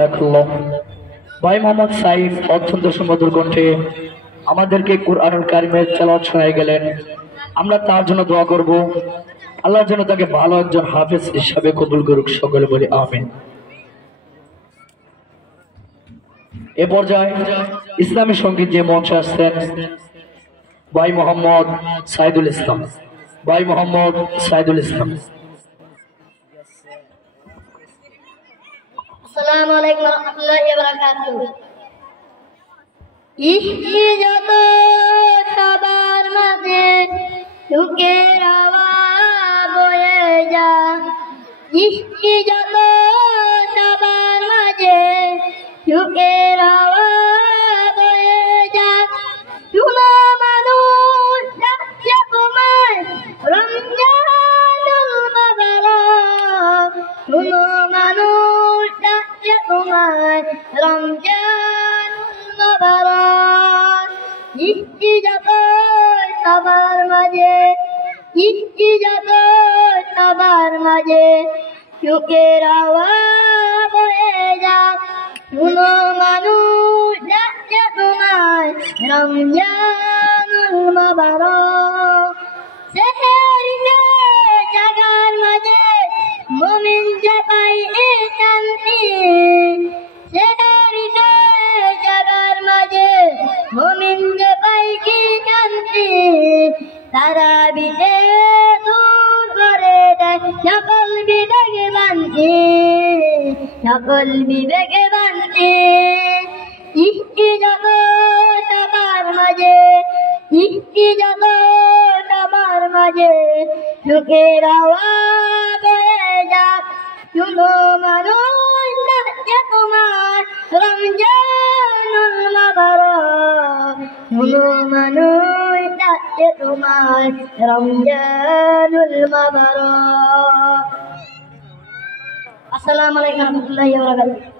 হায়াকুল্লাহ। ভাই মোহাম্মদ সাইফ অত্যন্ত সুমধুর কণ্ঠে আমাদেরকে কুরআনুল কারীমের তেলাওয়াত শোনায় গেলেন। আমরা তার জন্য দোয়া করব, আল্লাহ যেন তাকে ভালো একজন হাফেজ হিসাবে কবুল করুক। সকলে বলি আমিন। এ পর্যায়ে ইসলামী সঙ্গীত যে মঞ্চে আসছেন ভাই মোহাম্মদ সাইদুল ইসলাম। ভাই মোহাম্মদ সাইদুল ইসলাম। আসসালামু আলাইকুম ওয়া রাহমাতুল্লাহি ওয়া বারাকাতুহু। ইশকে যত সবার মাঝে সুখের হাওয়া বয়ে যা, ইশকে যত সবার মাঝে সুখের হাওয়া বয়ে যা। শুনো মানুষ ডাকছে তোমায় রমজানুল মুবারক, শুনো মানুষ ডাকছে তোমায় রমজানুল মুবারক। ইশকে যত সবার মাঝে, ইশকে যত সবার মাঝে সুখের হাওয়া বয়ে যাক। শুনো মানুষ ডাকছে তোমায় রমজানুল মুবারক। সেহরিতে জাগার মাঝে মুমিন যে পায় শান্তি, সেহরিতে জাগার মাঝে মুমিন যে পায় কি শান্তি। তারাবিতে দূর করে দেয় সকল বিবেকে বান্তি, সকল বিবেকে বান্তি। ইশকে যত সবার মাঝে, ইশকে যত সবার মাঝে সুখের হাওয়া বয়ে যাক। শুনো মানুষ ডাকছে তোমার রমজানুল মুবারক, শুনো মানুষ ডাকছে তোমার রমজানুল মুবারক। আসসালামু আলাইকুম ওয়া রাহমাতুল্লাহি ওয়া বারাকাতুহু।